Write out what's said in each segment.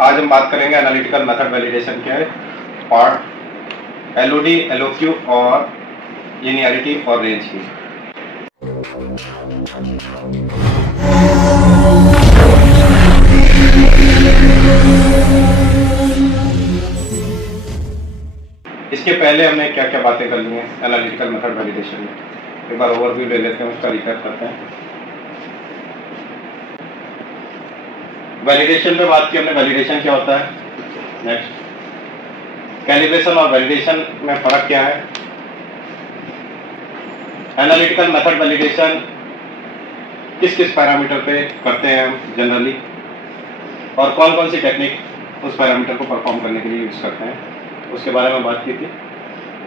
आज हम बात करेंगे एनालिटिकल मेथड वैलिडेशन के पार्ट एलओडी, एलओक्यू और लिनियरिटी और रेंज की। इसके पहले हमने क्या क्या बातें कर ली हैं एनालिटिकल मेथड वैलिडेशन में, एक बार ओवरव्यू ले लेते हैं, उसका रिकैप करते हैं। वैलिडेशन पे बात की हमने, वैलिडेशन क्या होता है। नेक्स्ट, कैलिब्रेशन और वैलिडेशन में फर्क क्या है। एनालिटिकल मेथड वैलिडेशन किस किस पैरामीटर पे करते हैं हम जनरली, और कौन कौन सी टेक्निक उस पैरामीटर को परफॉर्म करने के लिए यूज करते हैं, उसके बारे में बात की थी।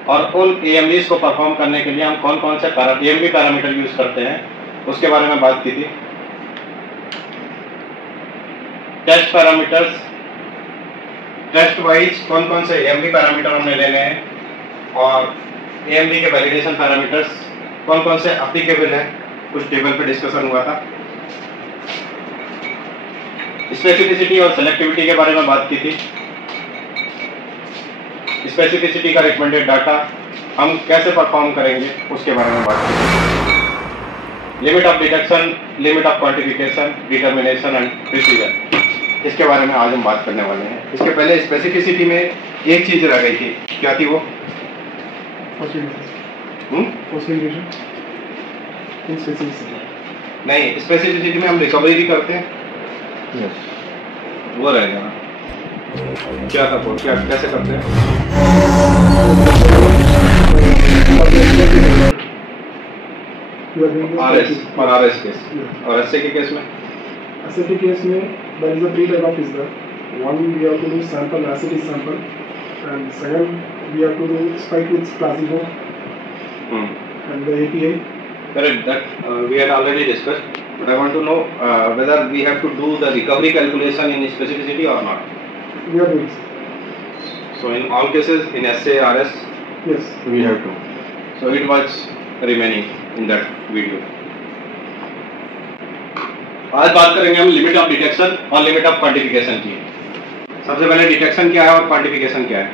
और उन एएमवीज को परफॉर्म करने के लिए हम कौन कौन से एएमवी पैरामीटर यूज करते हैं, उसके बारे में बात की थी। टेस्ट पैरामीटर्स, टेस्ट वाइज कौन कौन से एएमवी पैरामीटर हमने लेने हैं, और एएमवी के वैलिडेशन पैरामीटर्स कौन कौन से एप्लीकेबल हैं, कुछ टेबल पे डिस्कशन हुआ था। स्पेसिफिसिटी और सेलेक्टिविटी के बारे में बात की थी। स्पेसिफिसिटी का रिकमेंडेड डाटा हम कैसे परफॉर्म करेंगे उसके बारे में बात की थी। Limit of detection, limit of quantification, determination and precision, इसके बारे में आज हम बात करने वाले हैं। इसके पहले स्पेसिफिसिटी में एक चीज रह गई थी, क्या थी वो? नहीं, स्पेसिफिसिटी में हम रिकवरी भी करते हैं। वो रहेगा ना, क्या था वो, क्या कैसे करते हैं? आरएस और आरएस केस, और एसए के केस में, एसए के केस में there is a three type of is there. One we have to do sample, acid sample, and second we have to do spike with placebo and the API. Correct, that we had already discussed, but I want to know whether we have to do the recovery calculation in specificity or not. We are doing. So in all cases in SA, RS, yes, we have to. So it was remaining in that video. आज बात करेंगे हम limit of detection और limit of quantification की। सबसे पहले detection क्या है और क्वांटिफिकेशन क्या है।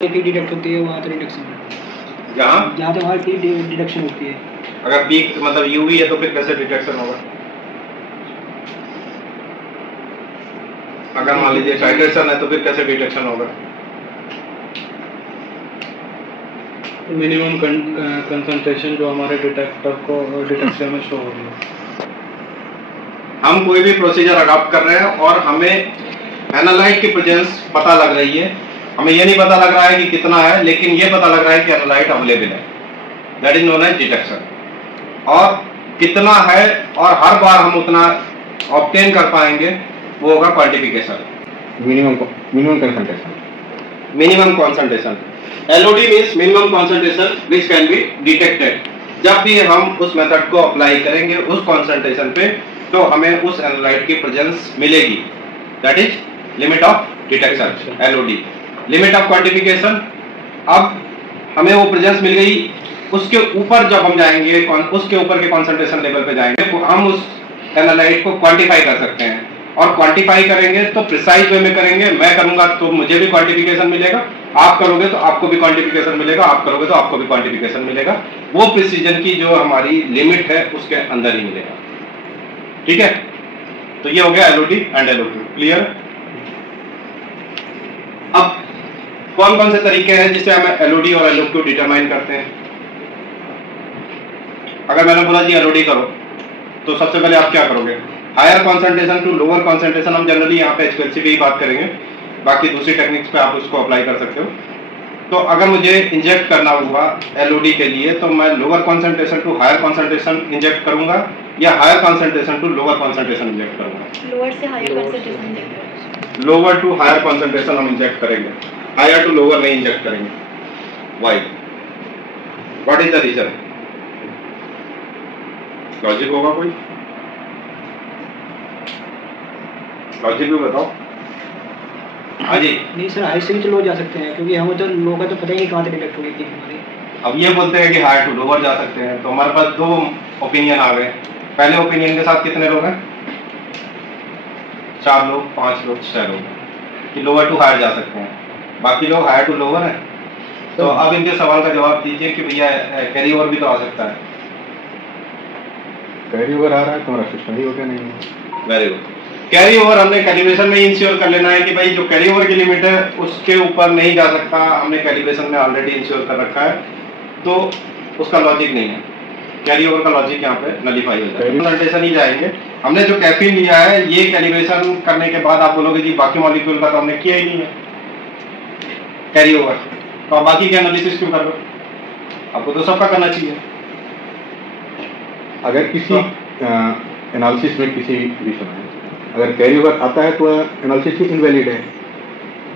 पीक डिटेक्ट होती है वहाँ तो डिटेक्शन, जहाँ तो हमारी पीक डिटेक्शन होती है। अगर पीक मतलब यूवी है तो फिर कैसे डिटेक्शन होगा? अगर मान लीजिए टाइट्रेशन है तो फिर कैसे डिटेक्शन होगा? मिनिमम कंसंट्रेशन जो हमारे डिटेक्टर को डिटेक्टर में शो हो रही है। हम कोई भी प्रोसीजर अडॉप्ट कर रहे हैं और हमें एनालाइट की प्रेजेंस पता लग रही है, हमें ये नहीं पता लग रहा है कि कितना है, लेकिन ये पता लग रहा है कि एनालाइट अवेलेबल है, that is known as detection. और कितना है और हर बार हम उतना ऑब्टेन कर पाएंगे वो होगा quantification. Minimum concentration, minimum concentration, Elodie means minimum concentration which can be detected. जब भी हम उस मेथड को अप्लाई करेंगे उस कंसंट्रेशन पे तो हमें उस एनालाइट की प्रेजेंस मिलेगी, that is limit of detection, Elodie. Limit of quantification, अब हमें वो प्रेजेंस मिल गई, उसके ऊपर जब हम जाएंगे, उसके ऊपर के कंसंट्रेशन लेवल पे जाएंगे तो हम उस एनालाइट को क्वांटिफाई कर सकते हैं। और क्वांटिफाई करेंगे तो प्रिसाइज वे में करेंगे, मैं करूंगा तो मुझे भी क्वांटिफिकेशन मिलेगा, आप करोगे तो आपको भी क्वांटिफिकेशन मिलेगा, आप करोगे तो आपको भी क्वांटिफिकेशन मिलेगा। वो प्रिसीजन की जो हमारी लिमिट है उसके अंदर ही मिलेगा। ठीक है, तो ये हो गया एलओडी एंड एलओक्यू, क्लियर। अब कौन कौन से तरीके हैं जिससे हम एलओडी और एलओक्यू डिटरमाइन करते हैं। अगर मैंने बोला जी एलओडी करो तो सबसे पहले आप क्या करोगे? Higher concentration to lower concentration, हम जनरली यहाँ पे HPLC की बात करेंगे, बाकी दूसरी टेक्निक्स पे आप उसको अप्लाई कर सकते हो। तो अगर मुझे इंजेक्ट करना होगा एलओडी के लिए तो मैं lower concentration to higher concentration inject करूंगा या higher concentration to lower concentration inject करूंगा? लोअर से हायर कॉन्सेंट्रेशन इंजेक्ट करेंगे। लोअर टू हायर कॉन्सेंट्रेशन हम इंजेक्ट करेंगे, हायर टू लोअर नहीं इंजेक्ट करेंगे। Why? What is the reason? Logic होगा कोई? लॉजिक भी बताओ। हाँ जी। नहीं सर, हाई से भी तो लो जा सकते हैं क्योंकि हमें तो लो का तो पता ही नहीं कहाँ से डिटेक्ट होगी हमारी। अब ये बोलते हैं कि हायर टू लोअर जा सकते हैं, तो हमारे पास दो ओपिनियन आ गए। पहले ओपिनियन के साथ कितने लोग हैं? 4 लोग, 5 लोग, 6 लोग कि लोअर टू हायर जा सकते हैं, बाकी लोग हायर टू लोअर है। तो अब इनके सवाल का जवाब दीजिए कि भैया कैरी ओवर भी तो आ सकता है। कैरी ओवर आ रहा है, तुम्हारा सिस्टम ही हो गया नहीं। Very good. कैरी ओवर हमने कैलिब्रेशन में इंश्योर कर लेना है कि भाई जो कैरी ओवर की लिमिट है उसके ऊपर नहीं जा सकता, हमने कैलिब्रेशन में ऑलरेडी इंश्योर कर रखा है, तो उसका लॉजिक नहीं है, कैरी ओवर का लॉजिक यहाँ पे नलिफाई हो जाएगा, कंसंट्रेशन ही जाएंगे। हमने जो कैफीन लिया है ये कैलिब्रेशन करने के बाद आप बोलोगे जी बाकी मॉलिक्यूल का तो हमने किया ही नहीं है कैरी ओवर, तो आप बाकी के एनालिसिस क्यों कर रहे हो? आपको तो सबका करना चाहिए। अगर किसी एनालिसिस में किसी रीजन है अगर कैरी ओवर आता है तो एनालिसिस इनवैलिड है,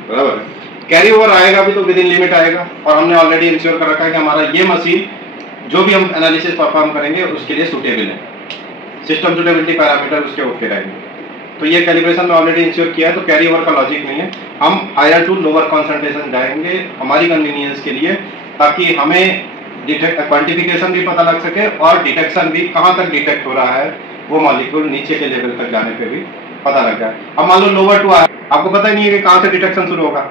बराबर है। कैरी ओवर आएगा भी तो विद इन लिमिट आएगा, और हमने ऑलरेडी इंश्योर कर रखा है कि हमारा ये मशीन जो भी हम एनालिसिस परफॉर्म करेंगे उसके लिए सुटेबल है, सिस्टम सुटेबिलिटी पैरामीटर उसके ओके रहेंगे। तो ये कैलिब्रेशन में ऑलरेडी इंश्योर किया है, तो कैरी ओवर का लॉजिक नहीं है। हम हायर टू लोअर कॉन्सेंट्रेशन जाएंगे हमारी कन्वीनियंस के लिए, ताकि हमें क्वांटिफिकेशन भी पता लग सके और डिटेक्शन भी, कहाँ तक डिटेक्ट हो रहा है वो मॉलिक्यूल नीचे के लेवल तक जाने पे भी पता लग जाए। अब मान लो लोअर टू हायर, आपको पता ही नहीं है कि कहाँ से डिटेक्शन शुरू होगा।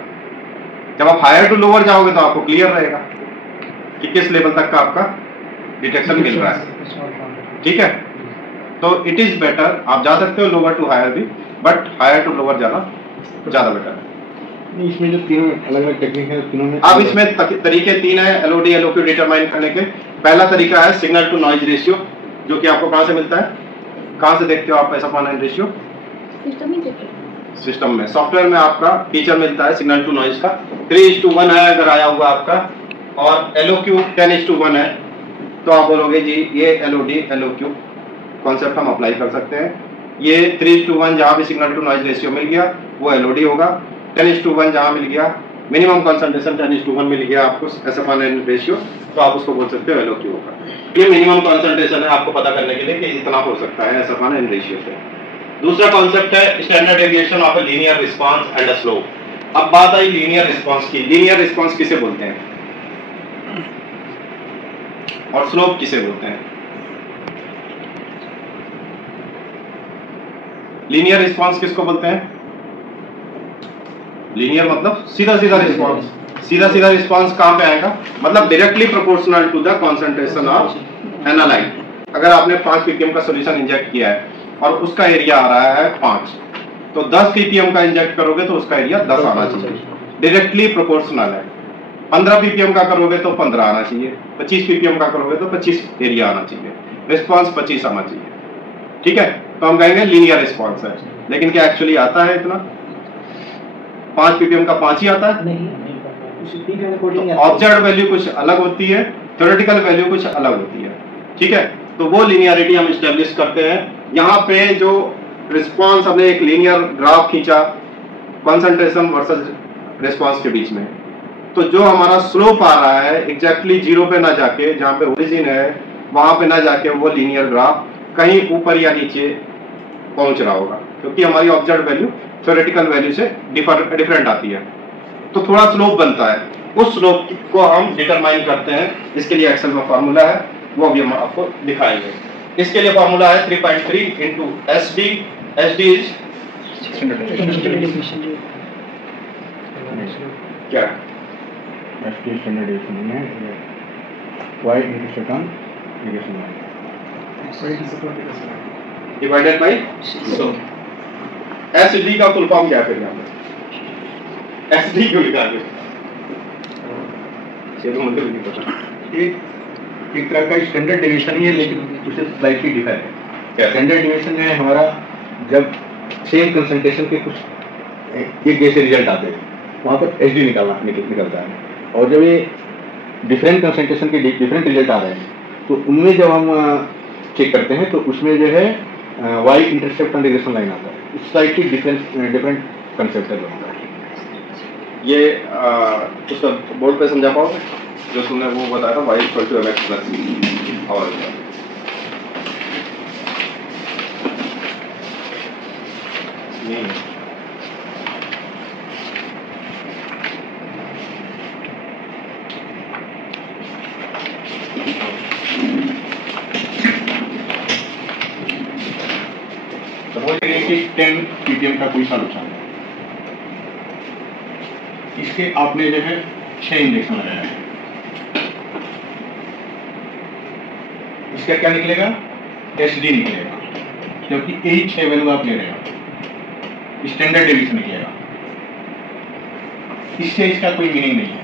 जब आप हायर टू लोअर जाओगे तो आपको क्लियर रहेगा कि किस लेवल तक का आपका डिटेक्शन मिल रहा है, ठीक है। तो इट इज बेटर, आप जा सकते हो लोअर टू हायर भी, बट हायर टू लोअर जाना ज्यादा बेटर है। इसमें जो तीनों अलग अलग टेक्निक है, तीनों में अब इसमें तरीके 3 है एलओडी एलओक्यू डिटरमाइन करने के। पहला तरीका है सिग्नल टू नॉइज रेशियो, जो कि आपको कहाँ से मिलता है, कहाँ से देखते हो आप ऐसा पाना रेशियो? सिस्टम में, सॉफ्टवेयर में आपका फीचर मिलता है सिग्नल टू नॉइज का 3:1 है अगर आया हुआ आपका, और एलओक्यू 10:1 है, तो आप बोलोगे जी ये एलओडी एलओक्यू कॉन्सेप्ट हम अप्लाई कर सकते हैं। ये 3:1 जहाँ भी सिग्नल टू नॉइज रेशियो मिल गया वो एलओडी होगा, 10:1 जहाँ मिल गया, मिनिमम कंसंट्रेशन 10:1 मिल गया आपको SFR रेशियो, तो आप उसको बोल सकते हो एलओक्यू होगा। ये मिनिमम कंसंट्रेशन है आपको पता करने के लिए कि इतना हो सकता है SFR रेशियो से। दूसरा कॉन्सेप्ट है standard deviation of a linear response and a slope. अब बात आई लीनियर रिस्पांस की। लीनियर रिस्पांस किसे बोलते हैं और स्लोप किसे बोलते हैं? लीनियर रिस्पांस किसको बोलते हैं? लीनियर मतलब सीधा सीधा रिस्पांस। सीधा सीधा रिस्पांस कहां पे आएगा? मतलब directly proportional to the concentration of analyte. अगर आपने 5 ppm का सॉल्यूशन इंजेक्ट किया है और उसका एरिया आ रहा है 5, तो 10 ppm का इंजेक्ट करोगे तो उसका एरिया 10 आना चाहिए, डायरेक्टली प्रोपोर्शनल है। 15 ppm का करोगे तो 15 आना चाहिए, 25 ppm का करोगे तो 25 एरिया आना चाहिए, रिस्पांस 25 आना चाहिए, ठीक है। तो हम कहेंगे लीनियर रिस्पांस है। लेकिन क्या एक्चुअली आता है इतना? 5 ppm का 5 ही आता है? नहीं, ऑब्जर्व्ड वैल्यू कुछ अलग होती है, थ्योरेटिकल वैल्यू कुछ अलग होती है, ठीक है। तो वो लीनियरिटी हम एस्टेब्लिश करते हैं। यहाँ पे जो रिस्पांस, हमने एक लीनियर ग्राफ खींचा कंसंट्रेशन वर्सेस रिस्पांस के बीच में, तो जो हमारा स्लोप आ रहा है एग्जैक्टली 0 पे ना जाके, जहाँ पे ओरिजिन है वहां पे ना जाके वो लीनियर ग्राफ कहीं ऊपर या नीचे पहुंच रहा होगा, क्योंकि हमारी ऑब्जर्व्ड वैल्यू थ्योरेटिकल वैल्यू से डिफरेंट आती है, तो थोड़ा स्लोप बनता है। उस स्लोप को हम डिटरमाइन करते हैं। इसके लिए एक्सेल में फॉर्मूला है, वो भी हम आपको दिखाएंगे। इसके लिए फॉर्मूला है 3.3 इंटू SD। SD इज क्या? SD स्टैंडर्ड डेविएशन में y into second deviation divided by so SD का फुल फॉर्म क्या है? फिर यहाँ पे SD क्यों लिखा है? चलो मुझे नहीं पता। एक तरह का स्टैंडर्ड डेविएशन ही है, लेकिन उसे स्लाइटली डिफरेंट है। स्टैंडर्ड डेविएशन में हमारा जब सेम कंसंट्रेशन के कुछ एक जैसे रिजल्ट आते हैं वहाँ पर SD निकलता है, और जब ये डिफरेंट कंसंट्रेशन के डिफरेंट रिजल्ट आ रहे हैं तो उनमें जब हम चेक करते हैं तो उसमें जो है y intercept and regression line आता है। स्लाइटली डिफरेंट कंसेप्ट है दोनों का। ये उसका बोर्ड पे समझा पाओगे जो तुमने वो बताया था y = mx + c। और नहीं सपोज करिए कि 10 ppm का कोई सॉल्यूशन है, इसके आपने जो है 6 इंजेक्शन लगाया है, इसका क्या निकलेगा? SD निकलेगा, क्योंकि यही 6 वैल्यू आप ले रहे हो, स्टैंडर्ड डेविएशन निकलेगा। इससे इसका कोई मीनिंग नहीं है,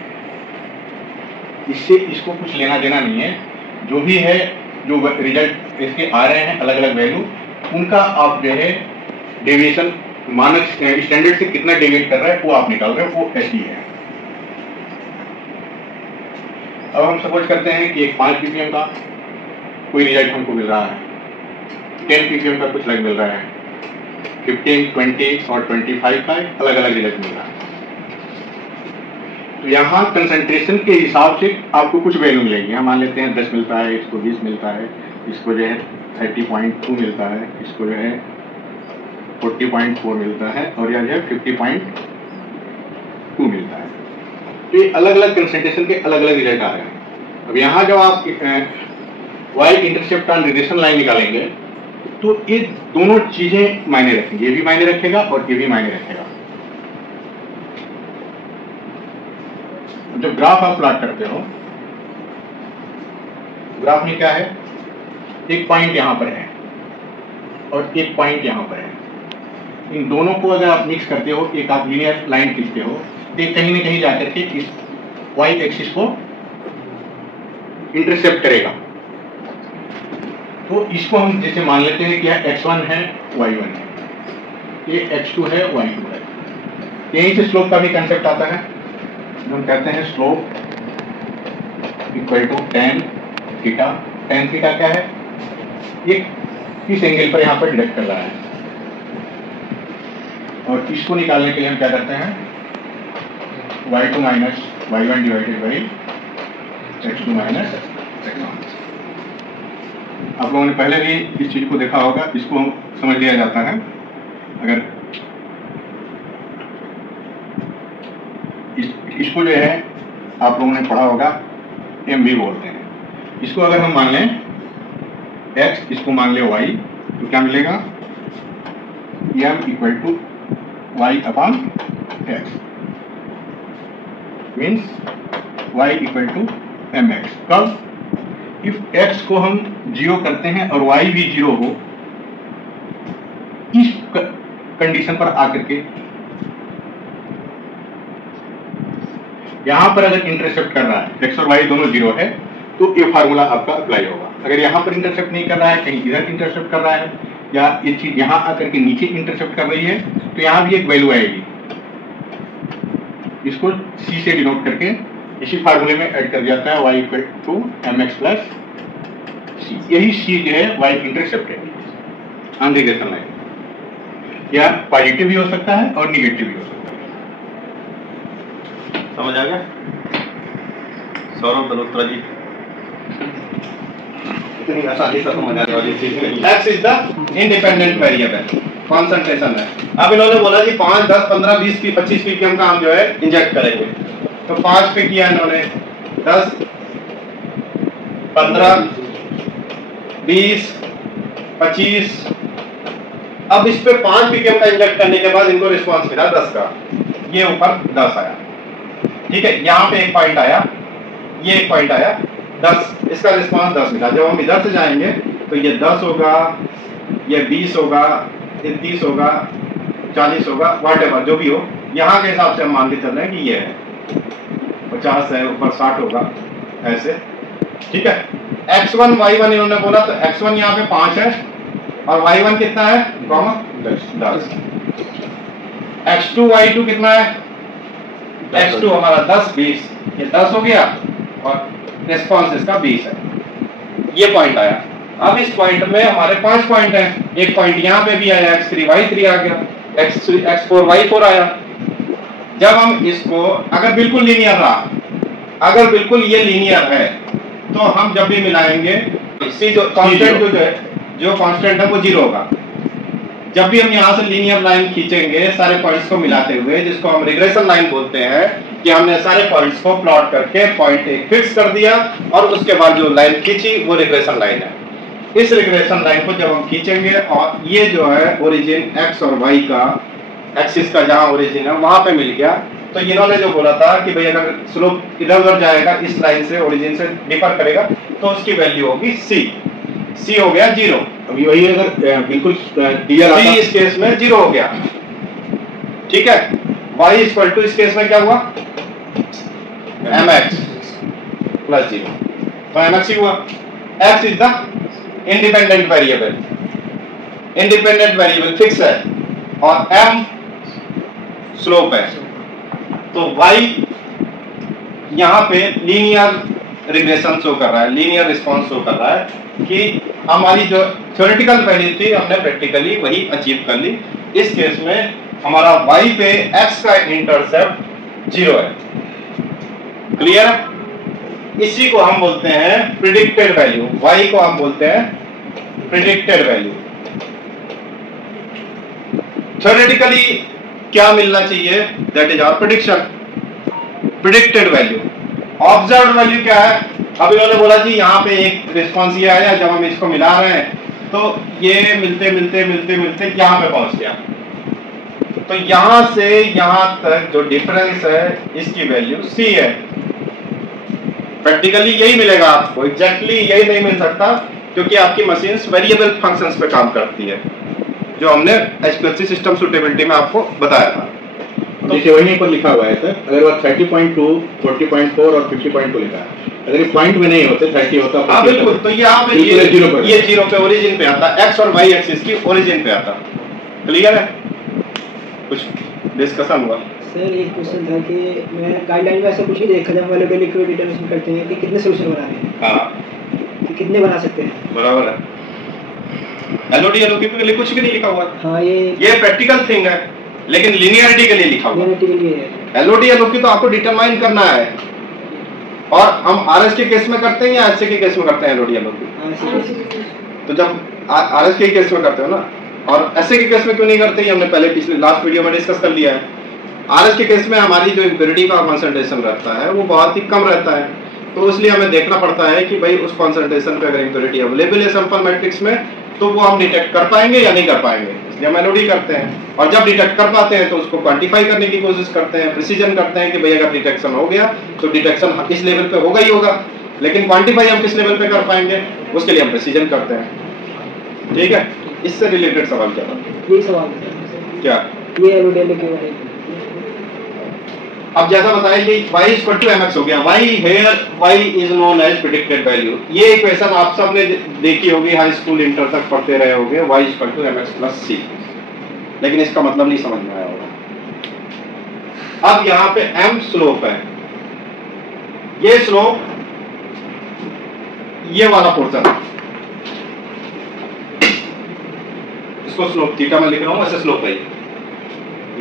इससे इसको कुछ लेना देना नहीं है। जो भी है, जो रिजल्ट इसके आ रहे हैं अलग अलग वैल्यू, उनका आप जो है डेविएशन मानक स्टैंडर्ड से कितना डेविएट कर रहा है वो आप निकाल रहे हो, वो SD है। अब हम सपोज करते हैं कि एक 5 ppm का कोई रिजल्ट हमको मिल रहा है, 10 ppm का कुछ अलग मिल रहा है, 15, 20 और 25 का अलग अलग रिजल्ट मिल रहा है। तो यहाँ कंसंट्रेशन के हिसाब से आपको कुछ वैल्यू मिलेगी। यहाँ मान लेते हैं 10 मिलता है, इसको 20 मिलता है, इसको जो है 30.2 मिलता है, इसको जो है 40.4 मिलता है, और यह जो है 50.2 मिलता है। तो ये अलग अलग कंसंट्रेशन के अलग अलग रिजल्ट आ रहे हैं। अब यहाँ जब आप Y intercept on regression line निकालेंगे तो ये दोनों चीजें मायने रखेंगी, ये भी मायने रखेगा और ये भी मायने रखेगा। जब ग्राफ आप प्लॉट करते हो, ग्राफ में क्या है, एक पॉइंट यहां पर है और एक पॉइंट यहां पर है। इन दोनों को अगर आप मिक्स करते हो, एक आप लीनियर लाइन खींचते हो, तो कहीं ना कहीं जाकर के इस वाई एक्सिस को इंटरसेप्ट करेगा। तो इसको हम जैसे मान लेते हैं कि यह x1 है, y1 है, ये x2 है, y2 है। यहीं से स्लोप का भी कंसेप्ट आता है। हम कहते हैं slope equal to tan theta. tan theta क्या है? ये किस एंगल पर यहाँ पर डिडक्ट कर रहा है, और इसको निकालने के लिए हम क्या करते हैं, y2 minus y1 divided by x2 minus x1। आप लोगों ने पहले भी इस चीज को देखा होगा, इसको समझ लिया जाता है। अगर इसको जो है आप लोगों ने पढ़ा होगा, MV बोलते हैं इसको। अगर हम मान लें x, इसको मान ले y, तो क्या मिलेगा, m equal to y upon x, means y equal to mx। कब? इफ x को हम 0 करते हैं और y भी 0 हो, इस कंडीशन पर आकर के यहां पर अगर इंटरसेप्ट कर रहा है, x और y दोनों 0 है, तो ये फार्मूला आपका अप्लाई होगा। अगर यहां पर इंटरसेप्ट नहीं कर रहा है, कहीं इधर इंटरसेप्ट कर रहा है, या ये चीज यहां आकर के नीचे इंटरसेप्ट कर रही है, तो यहां भी एक वैल्यू आएगी। इसको c से डिनोट करके इसी फार्मूले में ऐड कर जाता है, y equal to mx plus c। यही c जो है y इंटरसेप्ट है ऑन रिग्रेशन लाइन। या पॉजिटिव भी हो सकता है और निगेटिव भी हो सकता है। समझ आ गया सौरभ बलोत्रा जी? इतनी आसानी से समझ आ रही चीज नहीं। x is the independent variable, concentration है। अब इन्होंने बोला कि 5, 10, 15, 20, 25 ppm का हम जो है इंजेक्ट करेंगे। तो 5 पे किया इन्होंने, 10, 15, 20, 25। अब इस पे 5 ppm का इंजेक्ट करने के बाद इनको रिस्पांस मिला 10 का, ये ऊपर 10 आया। ठीक है, यहाँ पे एक पॉइंट आया, ये एक पॉइंट आया, 10, इसका रिस्पांस 10 मिला। जब हम इधर से जाएंगे तो ये 10 होगा, ये 20 होगा, ये 30 होगा, 40 होगा, व्हाटएवर जो भी हो। यहाँ के हिसाब से हम मान के चल रहे हैं कि ये है 50 है, ऊपर 60 होगा, ऐसे। ठीक है, x1 y1 इन्होंने बोला, तो x1 यहाँ पे 5 है और y1 कितना है, 10। x2 y2 कितना है, x2 हमारा 10, 20, ये 10 हो गया और रिस्पॉन्स इसका 20 है। ये पॉइंट आया। अब इस पॉइंट में हमारे 5 पॉइंट हैं। एक पॉइंट यहाँ पे भी आया, x3 y3 आ गया, x4 y4 आया। जब हम इसको, अगर बिल्कुल लीनियर रहा, अगर बिल्कुल ये लीनियर है, तो हम जब भी मिलाएंगे सी जो कांस्टेंट जो कांस्टेंट है वो 0 होगा। जब भी हम यहाँ से लीनियर लाइन खींचेंगे सारे पॉइंट्स को मिलाते हुए, जिसको हम रिग्रेशन लाइन बोलते हैं, कि हमने सारे पॉइंट्स को प्लॉट करके पॉइंट एक फिक्स कर दिया और उसके बाद जो लाइन खींची वो रिग्रेशन लाइन है। इस रिग्रेशन लाइन को जब हम खींचेंगे और ये जो है ओरिजिन एक्स और वाई का एक्सिस का जहां ओरिजिन है वहां पे मिल गया, तो इन्होंने जो बोला था कि भाई अगर स्लोप इधर उधर जाएगा इस लाइन से ओरिजिन से डिफर करेगा तो उसकी वैल्यू होगी सी हो गया 0। अभी वही अगर बिल्कुल दिया सी इस केस में 0 हो गया, ठीक है। y इक्वल टू इस केस में क्या हुआ mx प्लस 0, तो mx ही हुआ। x is the independent variable, independent variable fix है और m स्लोप है, तो y यहां पे लीनियर रिग्रेशन शो कर रहा है, लीनियर रिस्पांस शो कर रहा है कि हमारी जो थ्योरेटिकल वैल्यू थी हमने प्रैक्टिकली वही अचीव कर ली। इस केस में हमारा y पे x का इंटरसेप्ट 0 है। क्लियर? इसी को हम बोलते हैं प्रिडिक्टेड वैल्यू, y को हम बोलते हैं प्रिडिक्टेड वैल्यू। थ्योरेटिकली क्या मिलना चाहिए, that is our prediction, predicted value. Observed value क्या है, अब इन्होंने बोला जी यहाँ पे एक रिस्पॉन्स ये आया, जब हम इसको मिला रहे हैं तो ये मिलते मिलते मिलते मिलते यहाँ पे पहुंच गया, तो यहां से यहां तक जो डिफरेंस है इसकी वैल्यू c है। प्रैक्टिकली यही मिलेगा आपको, एग्जैक्टली यही नहीं मिल सकता क्योंकि आपकी मशीन्स वेरिएबल फंक्शंस पे काम करती है, जो हमने HPLC सिस्टम सूटेबिलिटी में आपको बताया था। तो जैसे वहीं पर लिखा हुआ है सर, अगर वो 30.2, 40.4 और 50.2 लिखा है, अगर इस पॉइंट में नहीं होते 30 होता, हाँ बिल्कुल, तो यहाँ पे ये 0 पे ओरिजिन पे आता, एक्स और वाई एक्सिस की ओरिजिन पे आता। क्लियर है? कुछ डिस्कशन हुआ? सर एक क्वेश्चन था कि मैं गाइडलाइन में ऐसा कुछ नहीं देखा जब वाले लिक्विड डिटर्मिनेशन करते हैं कि कितने सॉल्यूशन बनाने हैं, हाँ कि कितने बना सकते हैं। बराबर है, एलओडी एलओपी के लिए कुछ भी नहीं लिखा हुआ। हाँ ये प्रैक्टिकल थिंग है, लेकिन लिनियरिटी के लिए लिखा हुआ है। एलओडी एलओपी तो आपको डिटरमाइन करना है, और हम आरएस के केस में करते हैं या एसए के केस में करते हैं एलओडी एलओपी? तो जब आरएस के केस में करते हो ना, और एसए के केस में क्यों नहीं करते, ये हमने पहले पिछले लास्ट वीडियो में डिस्कस कर लिया है। आरएस के केस में हमारी जो इम्प्योरिटी का कंसंट्रेशन रहता है वो बहुत ही कम रहता है, तो इसलिए हमें देखना पड़ता है कि भाई उस कंसंट्रेशन पे अगर इम्प्योरिटी अवेलेबल है सैंपल मैट्रिक्स में तो वो हम डिटेक्ट कर पाएंगे या नहीं कर पाएंगे, इसलिए हम एलओडी करते हैं। और जब डिटेक्ट कर पाते हैं तो उसको क्वांटिफाई करने की कोशिश करते हैं, प्रिसीजन करते हैं कि भाई अगर डिटेक्शन हो गया तो डिटेक्शन इस लेवल पे होगा ही होगा, लेकिन क्वांटिफाई हम किस लेवल पे कर पाएंगे उसके लिए हम प्रिसीजन करते हैं। ठीक है, इससे रिलेटेड सवाल क्या था? ये सवाल है क्या ये एलओडी के बारे में। अब जैसा बताया कि y इक्वल टू mx हो गया, y here y is known as predicted value. ये इक्वेशन आप सब ने देखी होगी, हाई स्कूल इंटर तक पढ़ते रहे होंगे, y equal to mx plus c, लेकिन इसका मतलब नहीं समझ में आया होगा। अब यहाँ पे m स्लोप है, ये स्लोप ये वाला पोर्शन, इसको स्लोप थीटा में लिख रहा हूँ, ऐसे स्लोप है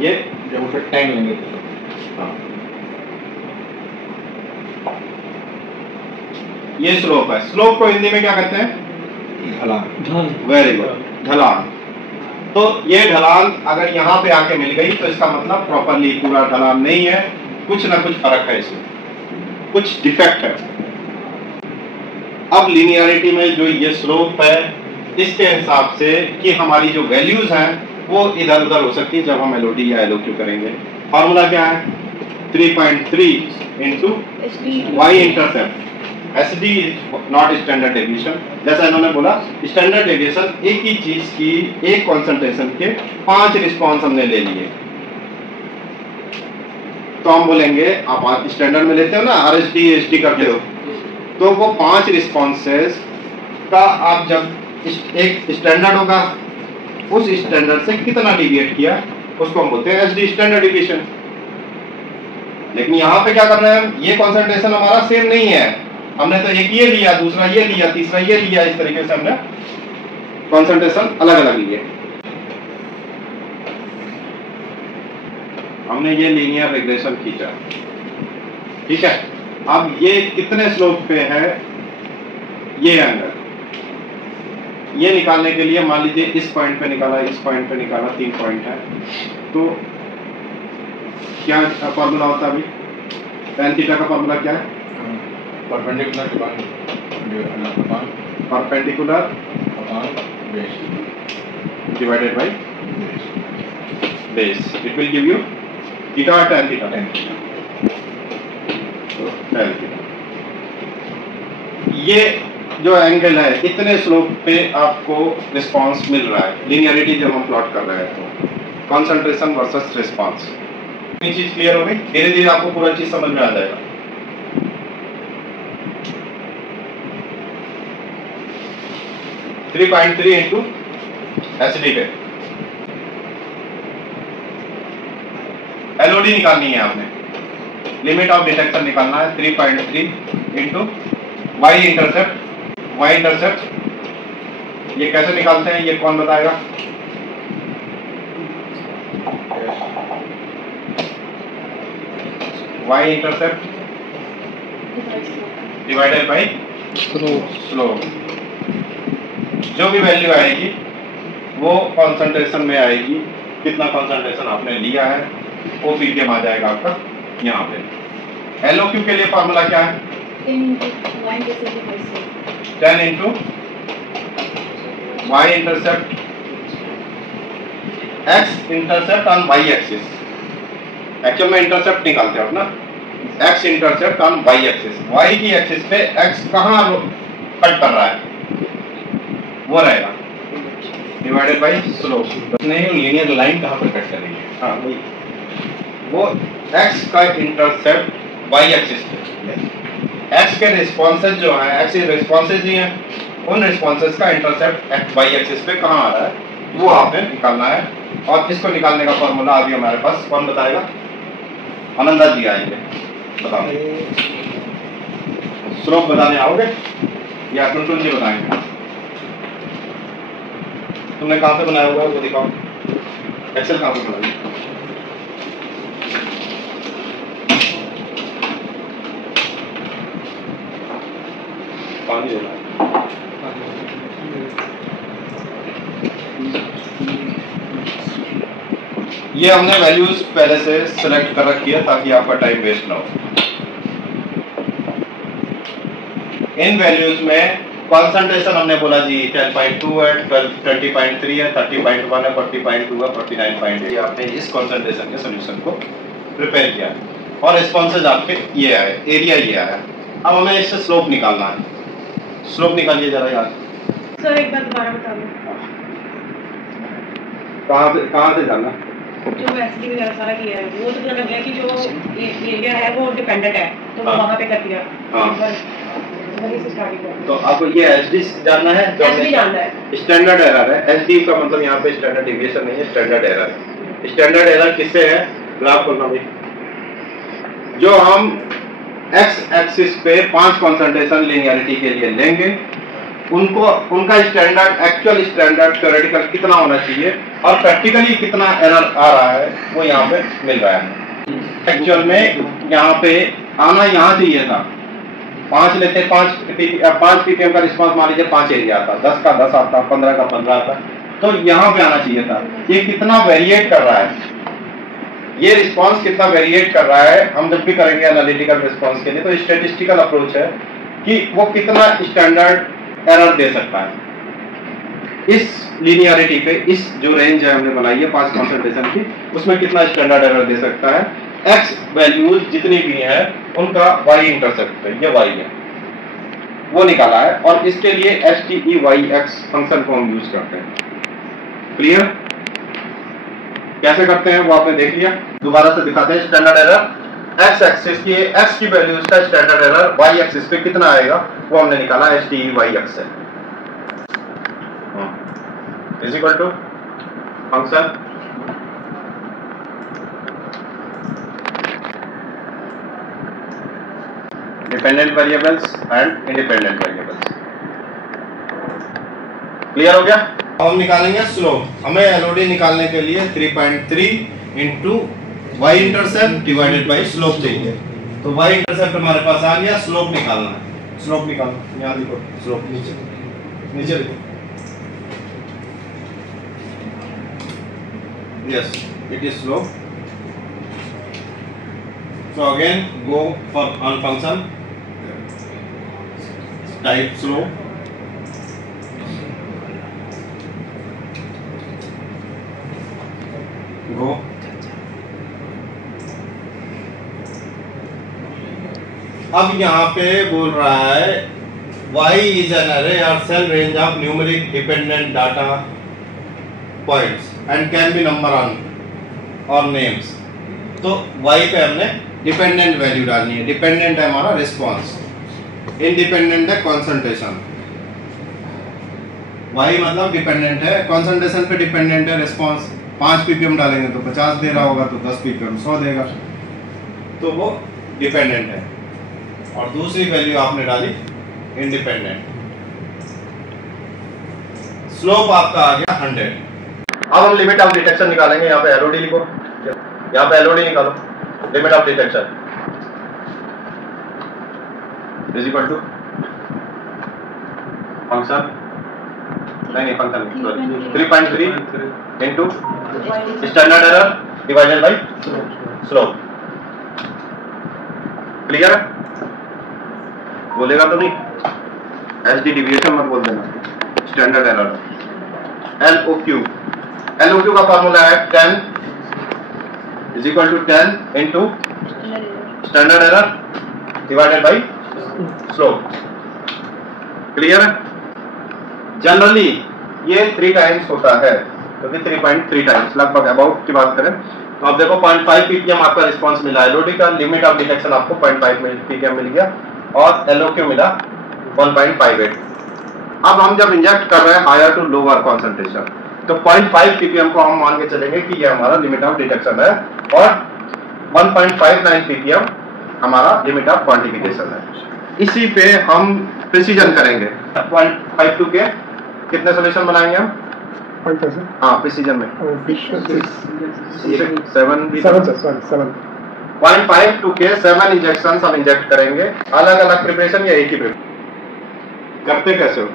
ये जब उसे टाइम लेंगे। हाँ। ये स्लोप है, स्लोप को हिंदी में क्या कहते हैं? ढलान। वेरी गुड, ढलान। तो ये ढलान अगर यहाँ पे आके मिल गई तो इसका मतलब प्रॉपरली पूरा ढलान नहीं है, कुछ ना कुछ फर्क है इसमें, कुछ डिफेक्ट है। अब लिनियरिटी में जो ये स्लोप है इसके हिसाब से कि हमारी जो वैल्यूज हैं वो इधर उधर हो सकती है जब हम एलओडी या एलओक्यू करेंगे। फॉर्मूला क्या है? 3.3 into Y intercept, SD not standard deviation. जैसा इन्होंने बोला स्टैंडर्ड डेविएशन एक ही चीज की एक कंसंट्रेशन के 5 रिस्पॉन्स हमने ले लिए, तो हम बोलेंगे आप स्टैंडर्ड में लेते हो ना, RSD SD करते हो, तो वो 5 रिस्पॉन्सेस का आप जब एक स्टैंडर्ड होगा उस स्टैंडर्ड से कितना डिविएट किया उसको हम बोलते हैं SD स्टैंडर्ड डेविएशन। लेकिन यहाँ पे क्या कर रहे हैं हम, ये कंसंट्रेशन हमारा सेम नहीं है, हमने तो एक ये लिया, दूसरा ये लिया, तीसरा ये लिया, इस तरीके से हमने कंसंट्रेशन अलग अलग लिए। हमने ये लीनियर रिग्रेशन खींचा, ठीक है। अब ये कितने स्लोप पे है ये एंगल, ये निकालने के लिए मान लीजिए इस पॉइंट पे निकाला, इस पॉइंट पे निकाला, 3 पॉइंट है, तो क्या फॉर्मूला होता है अभी? tan थीटा का फॉर्मूला क्या है? Perpendicular perpendicular divided by base. It will give you theta or tan theta. So tan theta. ये जो एंगल है इतने स्लोप पे आपको रिस्पांस मिल रहा है, लीनियरिटी जब हम प्लॉट कर रहे हैं तो कंसंट्रेशन वर्सेस रिस्पांस। ये चीज क्लियर हो गई? धीरे धीरे आपको पूरा चीज समझ में आ जाएगा। थ्री 3.3 इंटू एसिडी पे एलओडी निकालनी है आपने, लिमिट ऑफ डिटेक्शन निकालना है। 3.3 into Y intercept. Y intercept ये कैसे निकालते हैं, ये कौन बताएगा? Y intercept divided by slope. जो भी वैल्यू आएगी वो कंसंट्रेशन में आएगी। कितना कंसंट्रेशन आपने लिया है वो पीटीएम आ जाएगा आपका यहाँ पे। एलओक्यू के लिए फॉर्मूला क्या है? 10 into Y intercept X intercept on Y axis. Actual में इंटरसेप्ट निकालते हो ना, X intercept on Y axis. Y की एक्सिस पे एक्स कहाँ कट कर रहा है वो रहेगा डिवाइडेड बाई स्लोप। नहीं, लीनियर लाइन कहाँ पर कट करेंगे? हाँ वही, वो एक्स का इंटरसेप्ट वाई एक्सिस पे। एक्स के रिस्पॉन्सेज जो है, एक्स रिस्पॉन्सेज ही हैं, उन रिस्पॉन्सेज का इंटरसेप्ट एक्स वाई एक्सिस पे कहाँ आ रहा है वो आपने निकालना है। और इसको निकालने का फॉर्मूला अभी हमारे पास कौन बताएगा? आनंदा जी आएंगे, बताओ। स्लोप बताने आओगे या टुनटुन जी बताएंगे? तुमने कहाँ से बनाया हुआ है वो दिखाओ। एक्सेल कहाँ से बनाई? पानी देना है। ये हमने वैल्यूज पहले से सिलेक्ट कर रखी है ताकि आपका टाइम वेस्ट ना हो। इन वैल्यूज में कंसंट्रेशन हमने बोला जी 10.2 है, 20.3 है, 30.1 है, 40.2 है, 49.8। आपने इस कंसंट्रेशन के सॉल्यूशन को प्रिपेयर किया और रिस्पॉन्सेज आपके ये आए, एरिया ये आया। अब हमें इससे स्लोप निकालना है। स्लोप निकालिए जरा यार। सर एक बार दोबारा बता दो। कहाँ से जाना? जो एसडी वगैरह सारा किया है वो तो लग गया कि जो एरिया है वो डिपेंडेंट है तो वो वहाँ पे कर दिया। तो आपको ये एसडी जानना है? एसडी जानना है। स्टैंडर्ड एरर है। एसडी का मतलब यहाँ पे स्टैंडर्ड डिविएशन नहीं है, स्टैंडर्ड एरर। स्टैंडर्ड एरर किससे है? ग्राफ खोलना भाई। जो हम एक्स एक्सिस पे 5 कंसंट्रेशन लिनियरिटी के लिए लेंगे उनको उनका स्टैंडर्ड, एक्चुअल स्टैंडर्ड थ्योरेटिकल कितना होना चाहिए और प्रैक्टिकली कितना एरर आ रहा है वो यहाँ पे मिल रहा है। एक्चुअल में यहाँ पे आना यहाँ से ये था 5 लेते, 5 पीपीएम का रिस्पांस मान लीजिए 5 एरिया आता, 10 का 10 आता, 15 का 15 आता, तो यहाँ पे आना चाहिए था। ये कितना वेरिएट कर रहा है, ये रिस्पांस कितना वेरिएट कर रहा है, हम जब भी करेंगे एनालिटिकल रिस्पांस के लिए तो स्टैटिस्टिकल अप्रोच है कि वो कितना स्टैंडर्ड एरर दे सकता है इस लीनियरिटी पे। इस जो रेंज है हमने बनाई है 5 कंसंट्रेशन की, उसमें कितना स्टैंडर्ड एरर दे सकता है। एक्स वैल्यूज जितनी भी हैं उनका वाई इंटरसेप्ट पे, ये वाई है, वो निकाला है और इसके लिए STEYX फंक्शन को हम यूज करते हैं। क्लियर? कैसे करते हैं वो आपने देख लिया। दोबारा से दिखाते हैं। स्टैंडर्ड एरर एक्स एक्सिस की, एक्स की वैल्यूज का स्टैंडर्ड एरर वाई एक्सिस पे कितना आएगा वो हमने निकाला। STEYX है is equal to function dependent variables and independent variables. Clear हो गया? हम निकालेंगे स्लोप। हमें एलओडी निकालने के लिए 3.3 into Y intercept divided by slope चाहिए। तो वाई इंटरसेप्ट हमारे पास आ गया, स्लोप निकालना है। स्लोप निकालो, यहाँ देखो स्लोप नीचे नीचे देखो। Yes, it is slope. So again go for on function type slope, go, अब यहाँ पे बोल रहा है Y is an array or cell range of numeric dependent data points and can be number on or names। तो Y पे हमने dependent value डालनी है। डिपेंडेंट है हमारा रिस्पॉन्स, इनडिपेंडेंट है कंसंट्रेशन। Y मतलब डिपेंडेंट है, कंसंट्रेशन पे डिपेंडेंट है रिस्पॉन्स। 5 ppm डालेंगे तो 50 दे रहा होगा, तो 10 ppm 100 देगा, तो वो डिपेंडेंट है। और दूसरी वैल्यू आपने डाली इंडिपेंडेंट। स्लोप आपका आ गया 100। अब हम लिमिट ऑफ डिटेक्शन निकालेंगे। यहाँ पे एलओडी लिखो, यहाँ पे एलओडी निकालो। Limit of detection is equal to function, नहीं function 3.3 into standard error divided by slope. Clear है? बोलेगा तो नहीं, एसडी डिविएशन मत बोल देना, स्टैंडर्ड एरर। एलओक्यू, एलओक्यू का फॉर्मूला है 10 is equal to 10 into standard error divided by slope. Clear है? जनरली ये 3 टाइम्स होता है, क्योंकि 3.3 टाइम्स लगभग अबाउट की बात करें तो आप देखो 0.5 ppm आपका रिस्पांस मिला है। एलओडी का लिमिट ऑफ डिटेक्शन आपको 0.5 ppm मिल गया और एलओक्यू मिला 1.58। अब हम जब इंजेक्ट कर रहे हैं हायर टू लोअर कॉन्सेंट्रेशन, तो 0.5 ppm को हम मान के चलेंगे कि ये हमारा लिमिट ऑफ डिटेक्शन है और 1.59 ppm हमारा लिमिट ऑफ क्वांटिफिकेशन है। इसी पे हम प्रिसीजन करेंगे। 0.52 के कितने सोल्यूशन बनाएंगे हम? हाँ प्रिसीजन में 7 0.52 के 7 इंजेक्शन हम इंजेक्ट करेंगे। अलग अलग प्रिपरेशन या एक ही प्रिपरेशन? करते कैसे हो?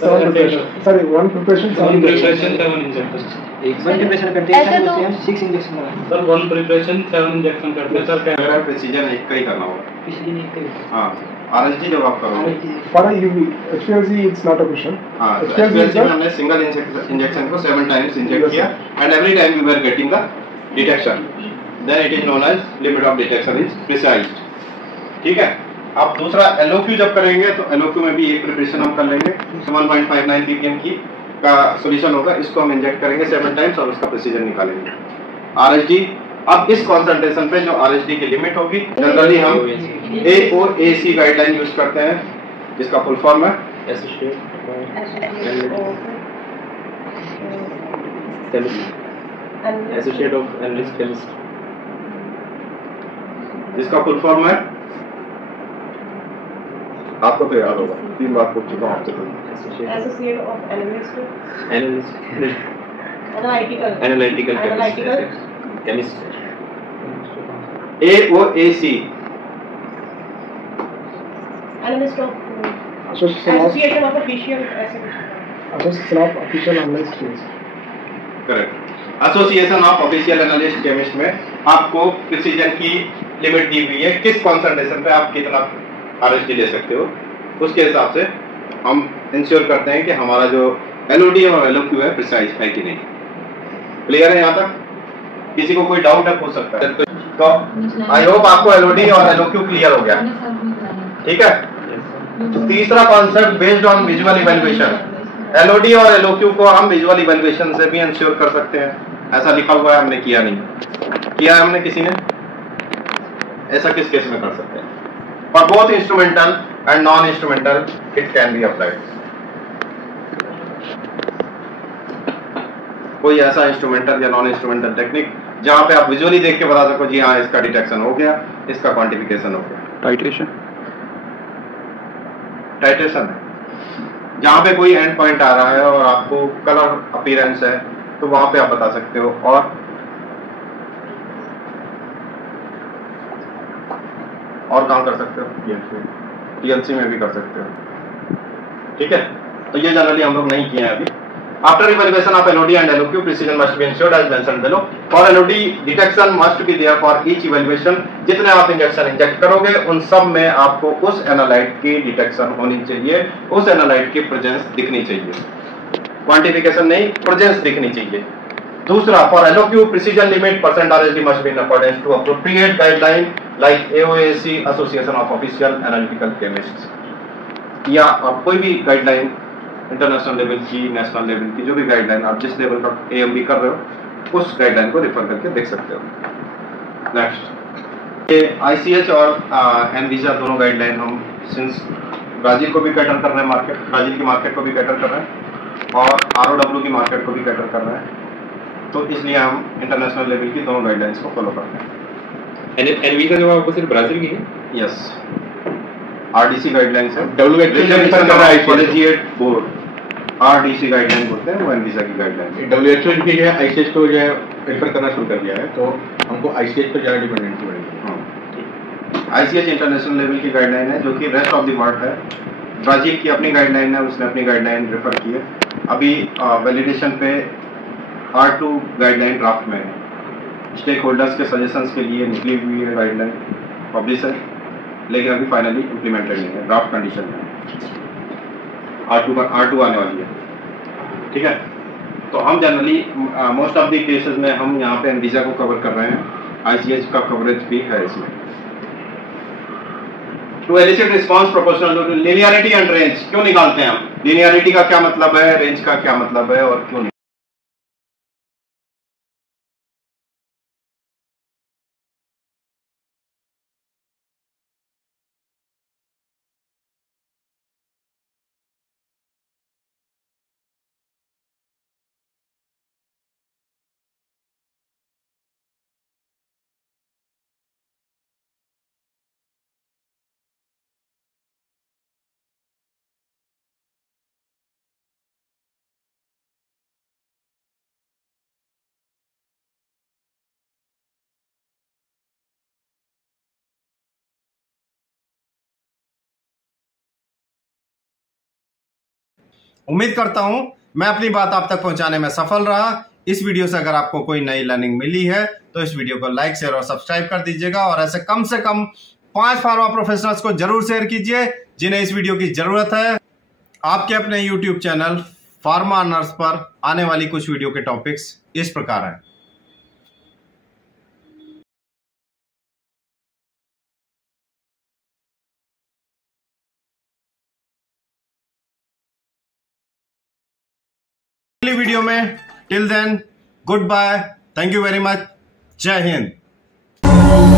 Sorry, one preparation, 7 preparation 7 injection, एक बार प्रिपरेशन करते हैं सर, उससे हम 6 इंजेक्शन कराते सर 1 प्रिपरेशन 7 इंजेक्शन करते हैं सर। मेरा प्रिसीजन एक का ही करना होगा। हैं, पिछली नहीं करते। हाँ आरएसडी जब आप करोगे, For a UV, HPLC it's not a question. हाँ HPLC is में हमने सिंगल इंजेक्शन को 7 टाइम्स इंजेक्ट किया and every time we were getting the detection, then it is known as limit of detection is precised. ठीक है? अब दूसरा एलओक्यू जब करेंगे तो एलओक्यू में भी एक प्रिपरेशन हम कर लेंगे। 1.59 ppm की का सॉल्यूशन होगा, इसको हम इंजेक्ट करेंगे 7 टाइम्स और उसका प्रिसीजन निकालेंगे। आरएसडी, अब इस कॉन्सेंट्रेशन पे जो आरएसडी की लिमिट होगी, जनरली हम AOAC गाइडलाइन यूज करते हैं, जिसका फुल फॉर्म है एसोसिएट ऑफ एनालिस्ट केमिस्ट, जिसका फुल फॉर्म है, आपको तो याद होगा, 3 बार पूछ चुका हूं आपसे। Associate of analyst, analytical chemist, AOAC analyst of Association of official ऐसे of official analyst skills. Correct. Association of official analyst chemist में आपको प्रिसीजन की लिमिट दी हुई है, किस कॉन्सेंट्रेशन पे आप कितना आरएसडी ले सकते हो, उसके हिसाब से हम इंश्योर करते हैं कि हमारा जो एलओडी और एलओक्यू है प्रिसाइज है कि नहीं। क्लियर है यहाँ तक? किसी को कोई डाउट है पूछ सकता है। तो आई होप आपको एलओडी और एलओक्यू क्लियर हो गया। ठीक है? तो तीसरा concept based on visual evaluation, Elodie और एलओक्यू को हम विजुअल इवैल्यूएशन से भी इंश्योर कर सकते हैं। ऐसा लिखा हुआ है, हमने किया नहीं, किया है हमने किसी ने? ऐसा किस केस में कर सकते हैं? For both instrumental and non-instrumental, it can be applied. कोई ऐसा इंस्ट्रूमेंटल या नॉन इंस्ट्रूमेंटल टेक्निक जहां पे आप विजुअली देख के बता सको जी हाँ इसका डिटेक्शन हो गया, इसका क्वांटिफिकेशन हो गया। टाइट्रेशन, टाइट्रेशन जहां पे कोई एंड पॉइंट आ रहा है और आपको कलर अपीयरेंस है तो वहां पे आप बता सकते हो। और काम कर सकते हो, टीएलसी में भी कर सकते हो। ठीक है? तो ये जनरली हम लोग नहीं किए हैं अभी, After evaluation of LOD and LOQ, precision must be ensured as mentioned below. For LOD, detection must be there for each evaluation. जितने आप इंजेक्शन इंजेक्ट करोगे उन सब में आपको उस एनालाइट की डिटेक्शन होनी चाहिए, उस एनालाइट की प्रेजेंस दिखनी चाहिए, क्वांटिफिकेशन नहीं, प्रेजेंस दिखनी चाहिए। दूसरा, for LOQ, precision limit % must be in accordance to appropriate guideline like AOAC, Association of Official Analytical Chemists, या आप कोई भी गाइडलाइन इंटरनेशनल लेवल की, नेशनल लेवल की, जो भी गाइडलाइन आप जिस लेवल का AMB कर रहे हो उस गाइडलाइन को रेफर करके देख सकते हो। नेक्स्ट, ये ICH और एनवीजा दोनों गाइडलाइन हम सिंस ब्राजील को भी कैटर कर रहे हैं, मार्केट ब्राजील की मार्केट को भी कैटर कर रहे हैं और ROW की मार्केट को भी कैटर कर रहे हैं, तो इसलिए हम इंटरनेशनल लेवल की दोनों गाइडलाइंस को फॉलो करते हैं। एनवीजा जो आपको सिर्फ ब्राजील की है? यस, RDC गाइडलाइंस है, बोर्ड RDC गाइडलाइन बोलते हैं, वो एनवीजा की गाइडलाइन है। WHO की जो है ICH को जो है रेफर करना शुरू कर दिया है, तो हमको ICH पर ज़्यादा डिपेंडेंसी बढ़ेगी। ICH इंटरनेशनल लेवल की गाइडलाइन है जो कि रेस्ट ऑफ द वर्ल्ड है। ब्राजील की अपनी गाइडलाइन है, उसने अपनी गाइडलाइन रेफर की है। अभी वैलिडेशन पे R2 गाइडलाइन ड्राफ्ट में है, स्टेक होल्डर्स के सजेशंस के लिए निकली हुई है गाइडलाइन, पब्लिश है, लेकिन अभी फाइनली इम्प्लीमेंटेड नहीं है, ड्राफ्ट कंडीशन में। R2 आने वाली है, ठीक है। तो हम generally most of the cases में हम यहाँ पे एनवीजा को कवर कर रहे हैं, ICH का कवरेज भी है इसमें। To elicit response proportional to linearity and range, क्यों निकालते हैं हम? लिनियरिटी का क्या मतलब है, रेंज का क्या मतलब है और क्यों नहीं? उम्मीद करता हूं मैं अपनी बात आप तक पहुंचाने में सफल रहा। इस वीडियो से अगर आपको कोई नई लर्निंग मिली है तो इस वीडियो को लाइक, शेयर और सब्सक्राइब कर दीजिएगा और ऐसे कम से कम 5 फार्मा प्रोफेशनल्स को जरूर शेयर कीजिए जिन्हें इस वीडियो की जरूरत है। आपके अपने YouTube चैनल फार्मा नर्स पर आने वाली कुछ वीडियो के टॉपिक्स इस प्रकार हैं। अगली वीडियो में, till then good bye, thank you very much, जय हिंद।